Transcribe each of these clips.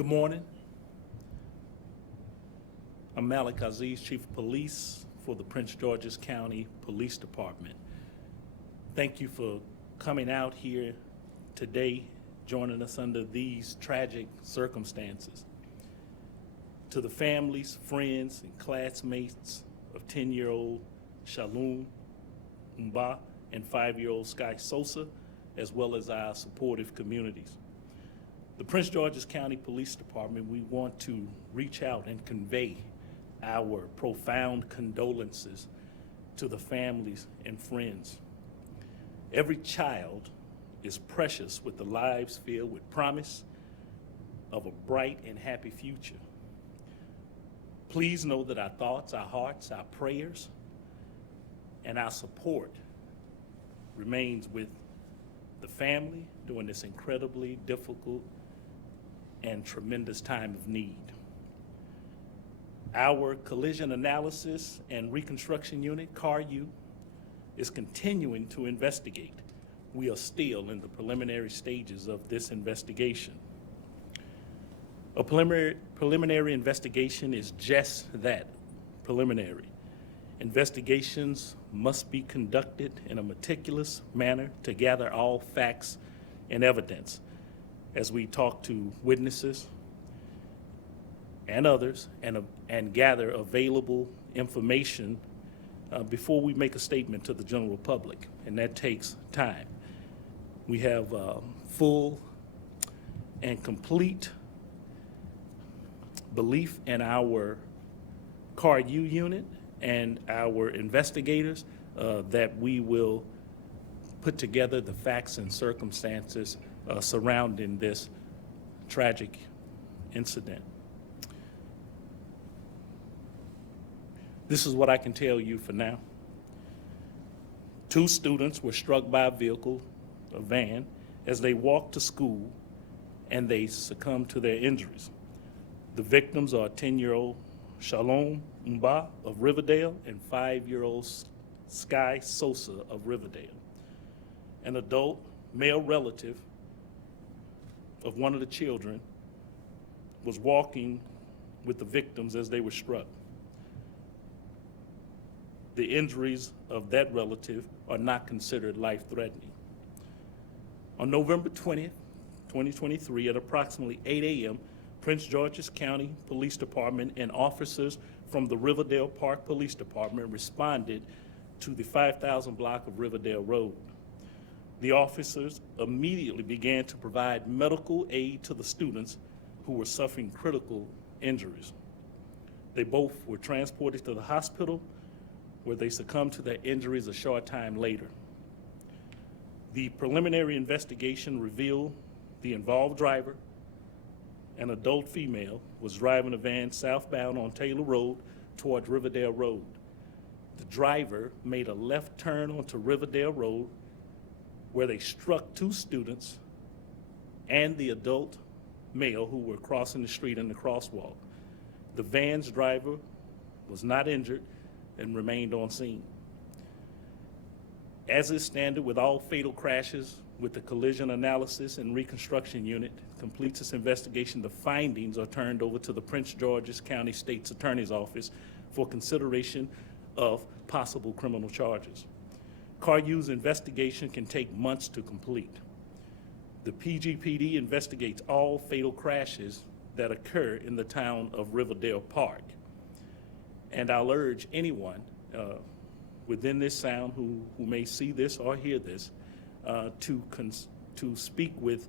Good morning. I'm Malik Aziz, Chief of Police for the Prince George's County Police Department. Thank you for coming out here today, joining us under these tragic circumstances. To the families, friends, and classmates of 10-year-old Shalom Mba and 5-year-old Sky Sosa, as well as our supportive communities. The Prince George's County Police Department, we want to reach out and convey our profound condolences to the families and friends. Every child is precious with the lives filled with promise of a bright and happy future. Please know that our thoughts, our hearts, our prayers, and our support remains with the family during this incredibly difficult and tremendous time of need. Our Collision Analysis and Reconstruction Unit, CARU, is continuing to investigate. We are still in the preliminary stages of this investigation. A preliminary investigation is just that, preliminary. Investigations must be conducted in a meticulous manner to gather all facts and evidence as we talk to witnesses and others and gather available information before we make a statement to the general public, and that takes time. We have full and complete belief in our CARU unit and our investigators that we will put together the facts and circumstances surrounding this tragic incident. This is what I can tell you for now. 2 students were struck by a vehicle, a van, as they walked to school, and they succumbed to their injuries. The victims are 10-year-old Shalom Mba of Riverdale and 5-year-old Sky Sosa of Riverdale. An adult male relative of one of the children was walking with the victims as they were struck. The injuries of that relative are not considered life-threatening. On November 20th, 2023, at approximately 8 a.m., Prince George's County Police Department and officers from the Riverdale Park Police Department responded to the 5000 block of Riverdale Road. The officers immediately began to provide medical aid to the students who were suffering critical injuries. They both were transported to the hospital, where they succumbed to their injuries a short time later. The preliminary investigation revealed the involved driver, an adult female, was driving a van southbound on Taylor Road toward Riverdale Road. The driver made a left turn onto Riverdale Road, where they struck 2 students and the adult male who were crossing the street in the crosswalk. The van's driver was not injured and remained on scene. As is standard with all fatal crashes, with the Collision Analysis and Reconstruction Unit completes its investigation, the findings are turned over to the Prince George's County State's Attorney's Office for consideration of possible criminal charges. CARU's investigation can take months to complete. The PGPD investigates all fatal crashes that occur in the town of Riverdale Park. And I'll urge anyone within this sound who may see this or hear this to speak with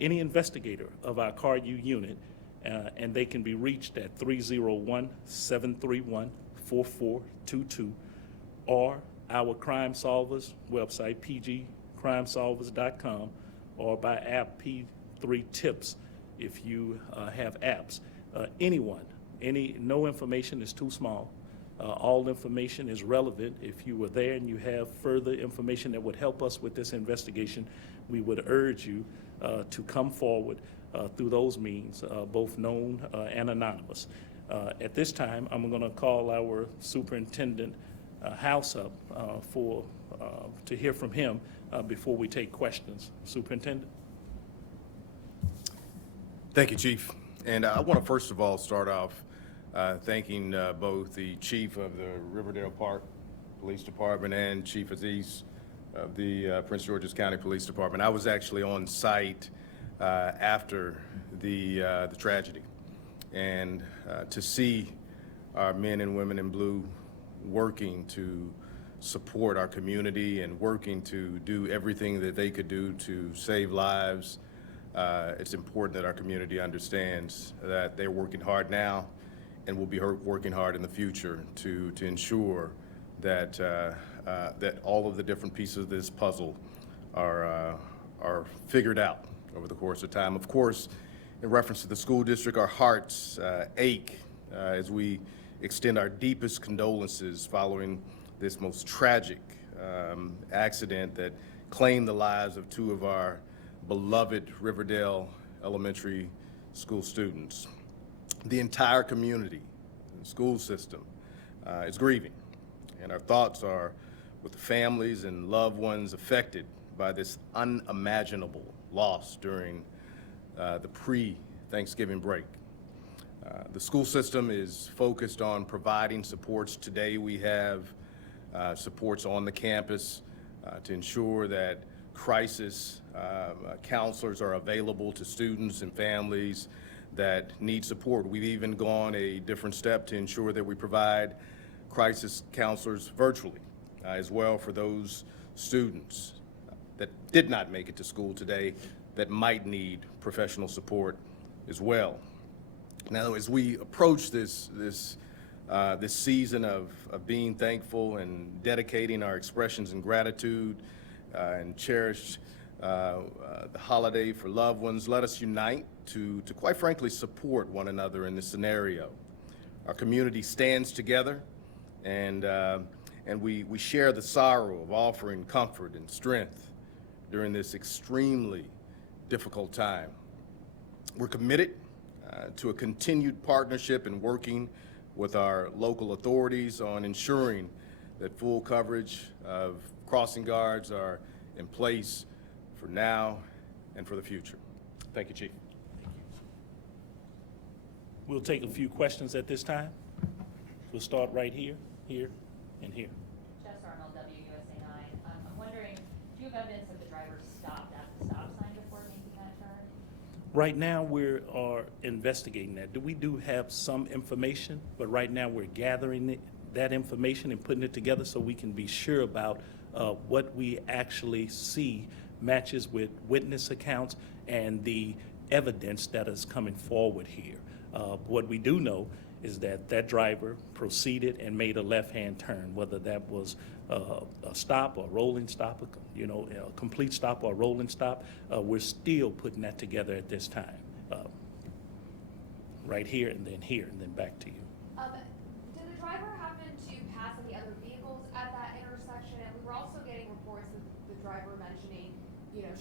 any investigator of our CARU unit, and they can be reached at 301-731-4422 or our Crime Solvers website, pgcrimesolvers.com, or by app P3 Tips if you have apps. No information is too small. All information is relevant. If you were there and you have further information that would help us with this investigation, we would urge you to come forward through those means, both known and anonymous. At this time, I'm going to call our Superintendent House up to hear from him before we take questions. Superintendent. Thank you, Chief. And I want to first of all start off thanking both the chief of the Riverdale Park Police Department and Chief Aziz of the Prince George's County Police Department. I was actually on site after the tragedy, and to see our men and women in blue working to support our community and working to do everything that they could do to save lives. It's important that our community understands that they're working hard now and will be working hard in the future to ensure that that all of the different pieces of this puzzle are figured out over the course of time. Of course, in reference to the school district, our hearts ache as we extend our deepest condolences following this most tragic accident that claimed the lives of two of our beloved Riverdale Elementary School students. The entire community, the school system, is grieving, and our thoughts are with the families and loved ones affected by this unimaginable loss during the pre-Thanksgiving break. The school system is focused on providing supports. Today we have supports on the campus to ensure that crisis counselors are available to students and families that need support. We've even gone a different step to ensure that we provide crisis counselors virtually as well for those students that did not make it to school today that might need professional support as well. Now, as we approach this season of being thankful and dedicating our expressions and gratitude and cherish the holiday for loved ones, let us unite to quite frankly support one another in this scenario. Our community stands together, and we share the sorrow of offering comfort and strength during this extremely difficult time. We're committed to a continued partnership and working with our local authorities on ensuring that full coverage of crossing guards are in place for now and for the future. Thank you, Chief. We'll take a few questions at this time. We'll start right here, here, and here. Jess Arnold, WUSA 9. I'm wondering, do you have evidence that the driver stopped at the stop sign before making that turn? Right now, we are investigating that. We do have some information, but right now we're gathering that information and putting it together so we can be sure about what we actually see matches with witness accounts and the evidence that is coming forward here. What we do know is that that driver proceeded and made a left-hand turn, whether that was a stop or rolling stop, a complete stop or rolling stop. We're still putting that together at this time. Right here and then back to you. Did the driver happen to pass any other vehicles at that intersection? And we were also getting reports of the driver mentioning,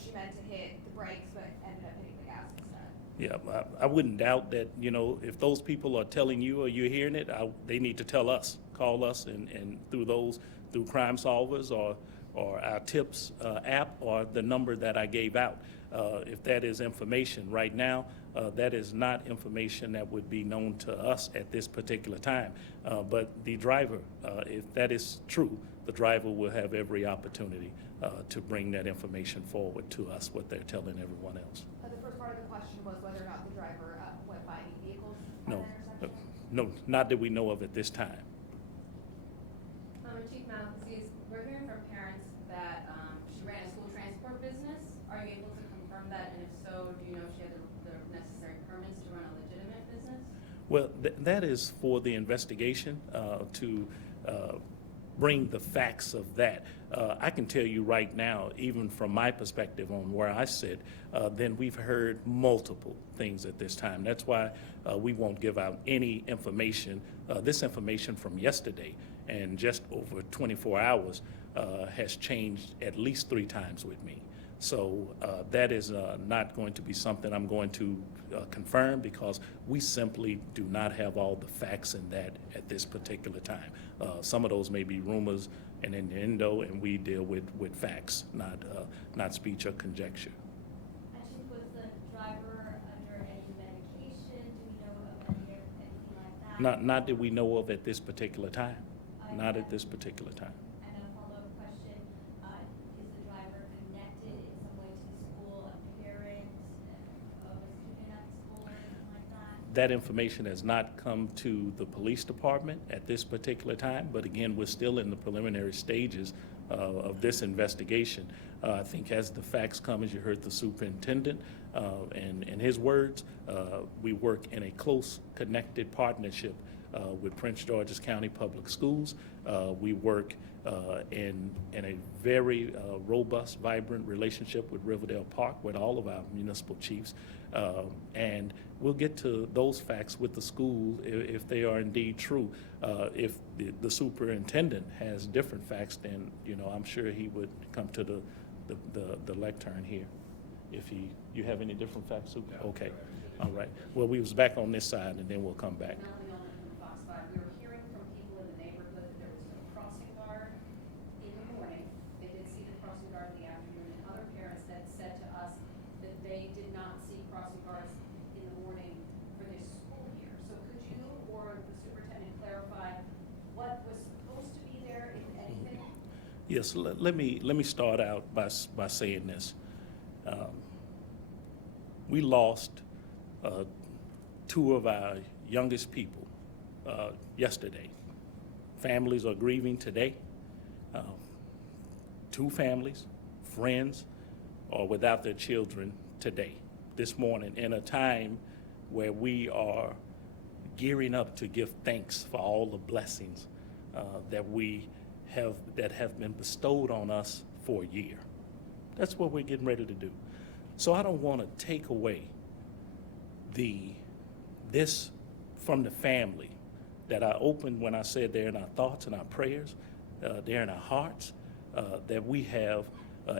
she meant to hit the brakes but ended up hitting the gas instead. Yeah, I wouldn't doubt that, if those people are telling you or you're hearing it, they need to tell us, call us, and through Crime Solvers or our TIPS app or the number that I gave out. If that is information right now, that is not information that would be known to us at this particular time. But the driver, if that is true, the driver will have every opportunity to bring that information forward to us, what they're telling everyone else. The first part of the question was whether or not the driver went by any vehicles at No, that intersection? no, not that we know of at this time. Chief Malacasis, we're hearing from parents that she ran a school transport business. Are you able to confirm that? And if so, do you know if she had the necessary permits to run a legitimate business? Well, that is for the investigation to bring the facts of that. I can tell you right now, even from my perspective on where I sit, then we've heard multiple things at this time. That's why we won't give out any information. This information from yesterday and just over 24 hours has changed at least 3 times with me. So that is not going to be something I'm going to confirm because we simply do not have all the facts in that at this particular time. Some of those may be rumors and innuendo, and we deal with facts, not speech or conjecture. And was the driver under any medication? Not that we know of at this particular time. Not at this particular time. And a follow-up question, is the driver connected in some way to the school, a parent of a student at the school, or anything like that? That information has not come to the police department at this particular time, but again, we're still in the preliminary stages of this investigation. I think as the facts come, as you heard the superintendent, and in his words, we work in a close, connected partnership with Prince George's County Public Schools. We work in a very robust, vibrant relationship with Riverdale Park, with all of our municipal chiefs. And we'll get to those facts with the school if they are indeed true. If the superintendent has different facts, then, I'm sure he would come to the lectern here. If you have any different facts, Super? Okay, all right. Well, we was back on this side, and then we'll come back. Melanie Ullman from Fox 5. We were hearing from people in the neighborhood that there was no crossing guard in the morning. They did see the crossing guard in the afternoon, and other parents that said to us that they did not see crossing guards in the morning for this school year. So could you or the superintendent clarify what was supposed to be there, if anything? Yes, let me start out by saying this. We lost two of our youngest people yesterday. Families are grieving today. Two families, friends, are without their children today, this morning, in a time where we are gearing up to give thanks for all the blessings that have been bestowed on us for a year. That's what we're getting ready to do. So I don't want to take away this from the family that I opened when I said they're in our thoughts and our prayers, they're in our hearts, that we have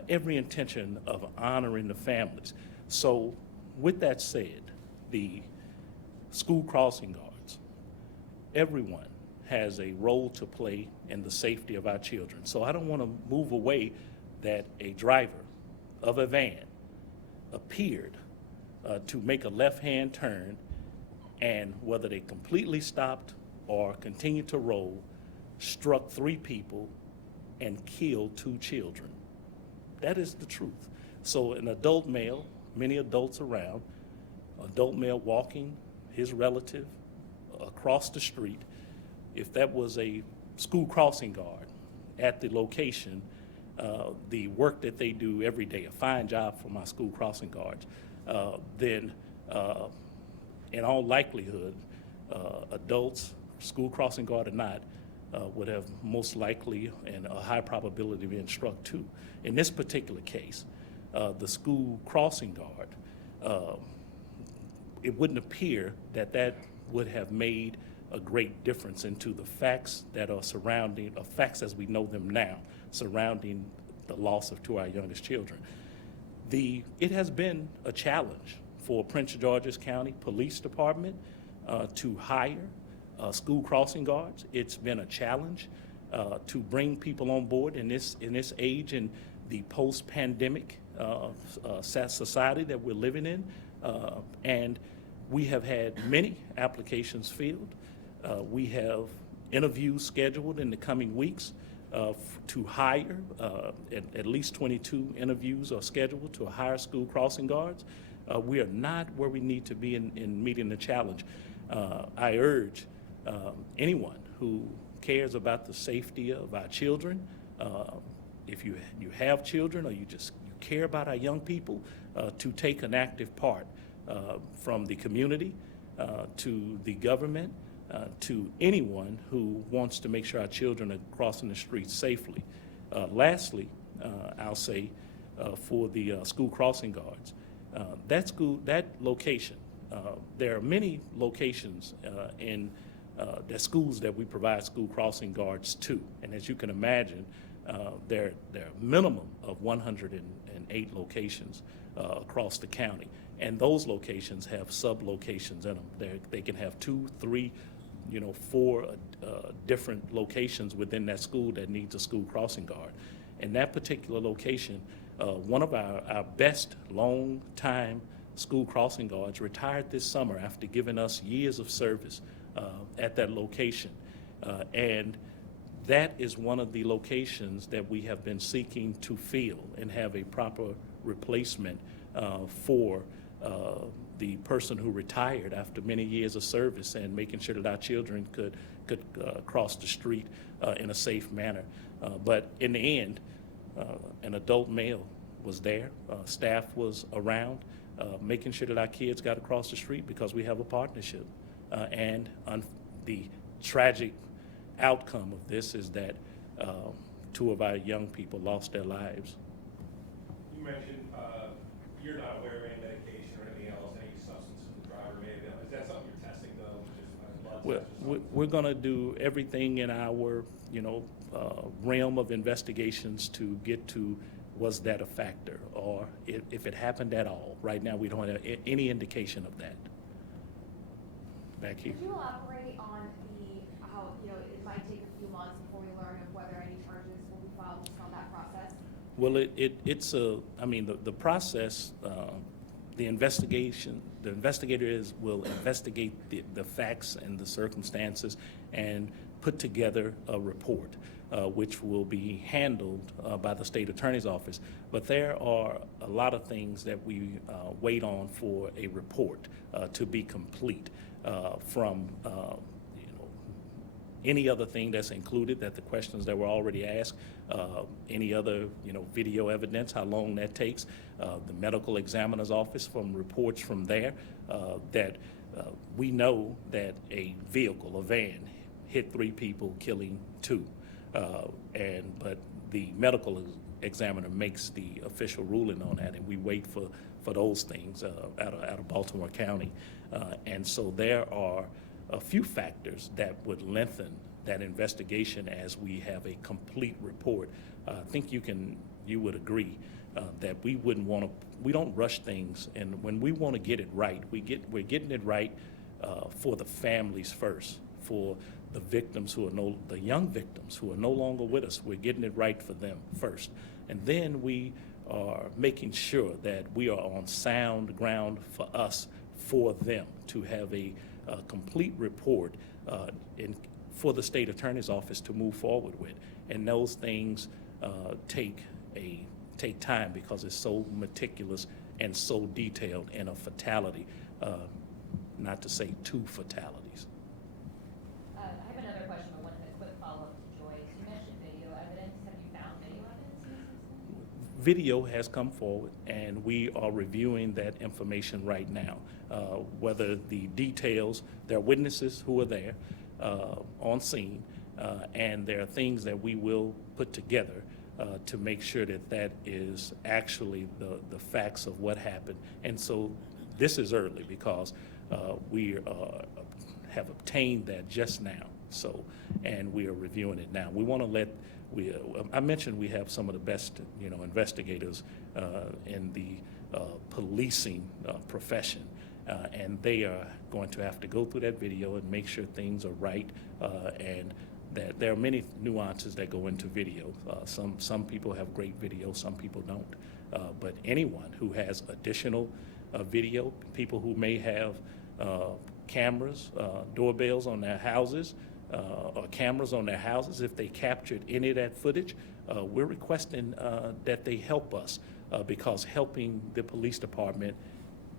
every intention of honoring the families. So with that said, the school crossing guards, everyone has a role to play in the safety of our children. So I don't want to move away that a driver of a van appeared to make a left-hand turn, and whether they completely stopped or continued to roll, struck 3 people and killed 2 children. That is the truth. So an adult male, many adults around, adult male walking his relative across the street, if that was a school crossing guard at the location, the work that they do every day, a fine job for my school crossing guards, then in all likelihood, adults, school crossing guard or not, would have most likely and a high probability of being struck too. In this particular case, the school crossing guard, it wouldn't appear that would have made a great difference into the facts that are surrounding, facts as we know them now, surrounding the loss of 2 of our youngest children. It has been a challenge for Prince George's County Police Department to hire school crossing guards. It's been a challenge to bring people on board in this age, in the post-pandemic society that we're living in. And we have had many applications filled. We have interviews scheduled in the coming weeks to hire, at least 22 interviews are scheduled to hire school crossing guards. We are not where we need to be in meeting the challenge. I urge anyone who cares about the safety of our children, if you have children or you care about our young people, to take an active part from the community to the government, to anyone who wants to make sure our children are crossing the streets safely. Lastly, I'll say for the school crossing guards, that location, there are many locations in the schools that we provide school crossing guards to, and as you can imagine, there are a minimum of 108 locations across the county, and those locations have sub-locations in them. They can have 2, 3, 4 different locations within that school that needs a school crossing guard. In that particular location, one of our best long-time school crossing guards retired this summer after giving us years of service at that location. And that is one of the locations that we have been seeking to fill and have a proper replacement for the person who retired after many years of service, and making sure that our children could cross the street in a safe manner. But in the end, an adult male was there, staff was around, making sure that our kids got across the street, because we have a partnership. And the tragic outcome of this is that two of our young people lost their lives. You mentioned you're not aware of any medication or anything else, any substances the driver may have been. Is that something you're testing though, just blood We're, tests or something? we're going to do everything in our, realm of investigations to get to, was that a factor, or if it happened at all. Right now, we don't have any indication of that. Back here. Could you elaborate on how, it might take a few months before we learn of whether any charges will be filed just on that process? Well, the process, the investigators will investigate the facts and the circumstances and put together a report, which will be handled by the state attorney's office. But there are a lot of things that we wait on for a report to be complete, from any other thing that's included, that the questions that were already asked, any other, video evidence, how long that takes, the medical examiner's office, from reports from there, that we know that a vehicle, a van, hit 3 people, killing 2. But the medical examiner makes the official ruling on that, and we wait for those things out of Baltimore County. And so there are a few factors that would lengthen that investigation as we have a complete report. I think you would agree that we don't rush things, and when we want to get it right, we're getting it right for the families first, for the victims the young victims who are no longer with us. We're getting it right for them first, and then we are making sure that we are on sound ground for us, for them, to have a complete report for the state attorney's office to move forward with. And those things take time, because it's so meticulous and so detailed in a fatality, not to say 2 fatalities. I have another question, but a quick follow-up to Joyce. You mentioned video evidence. Have you found video evidence in this instance? Video has come forward, and we are reviewing that information right now. Whether the details, there are witnesses who are there on scene, and there are things that we will put together to make sure that is actually the facts of what happened. And so this is early, because we have obtained that just now. So, and we are reviewing it now. We want to I mentioned we have some of the best, investigators in the policing profession, and they are going to have to go through that video and make sure things are right, and that there are many nuances that go into video. Some people have great video, some people don't. But anyone who has additional video, people who may have cameras, doorbells on their houses, or cameras on their houses, if they captured any of that footage, we're requesting that they help us, because helping the police department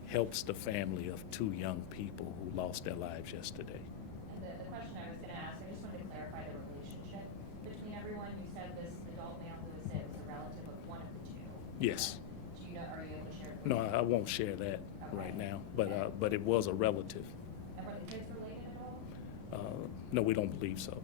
helps the family of 2 young people who lost their lives yesterday. And the question I was going to ask, I just wanted to clarify the relationship between everyone. You said this adult male who was hit was a relative of one of the 2. Yes. Do you know, are you able to share? No, I won't share that right now, but it was a relative. And were the kids related at all? No, we don't believe so.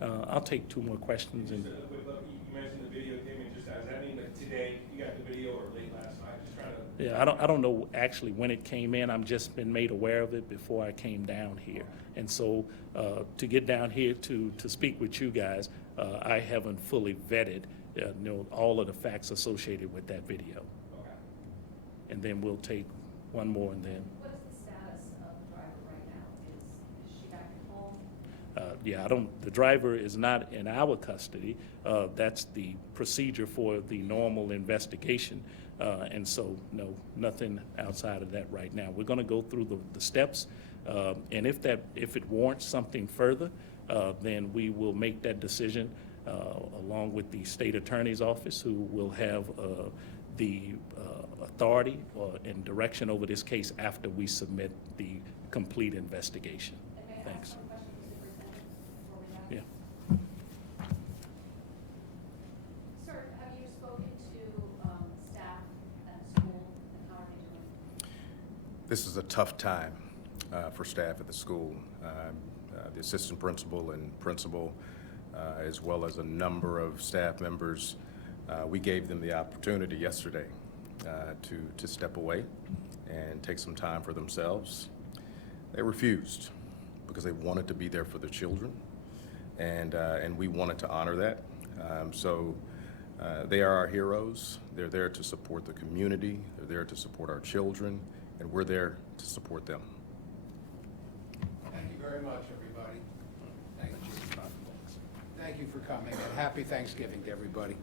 I'll take 2 more questions. Just a quick look, you mentioned the video came in just now. Does that mean that today you got the video, or late last night? Just trying to. Yeah, I don't know actually when it came in. I've just been made aware of it before I came down here. And so to get down here to speak with you guys, I haven't fully vetted all of the facts associated with that video. Okay. And then we'll take 1 more, and then What is the status of the driver right now? Is she back at home? the driver is not in our custody. That's the procedure for the normal investigation. And so, no, nothing outside of that right now. We're going to go through the steps And if it warrants something further, then we will make that decision along with the state attorney's office, who will have the authority and direction over this case after we submit the complete investigation. And may I ask Thanks. one question to the superintendent before we go? Yeah. Sir, have you spoken to staff at the school, and how are they doing? This is a tough time for staff at the school. The assistant principal and principal, as well as a number of staff members, we gave them the opportunity yesterday to step away and take some time for themselves. They refused because they wanted to be there for their children, and we wanted to honor that. So they are our heroes. They're there to support the community. They're there to support our children, and we're there to support them. Thank you very much, everybody. Thank you. Thank you for coming, and happy Thanksgiving to everybody.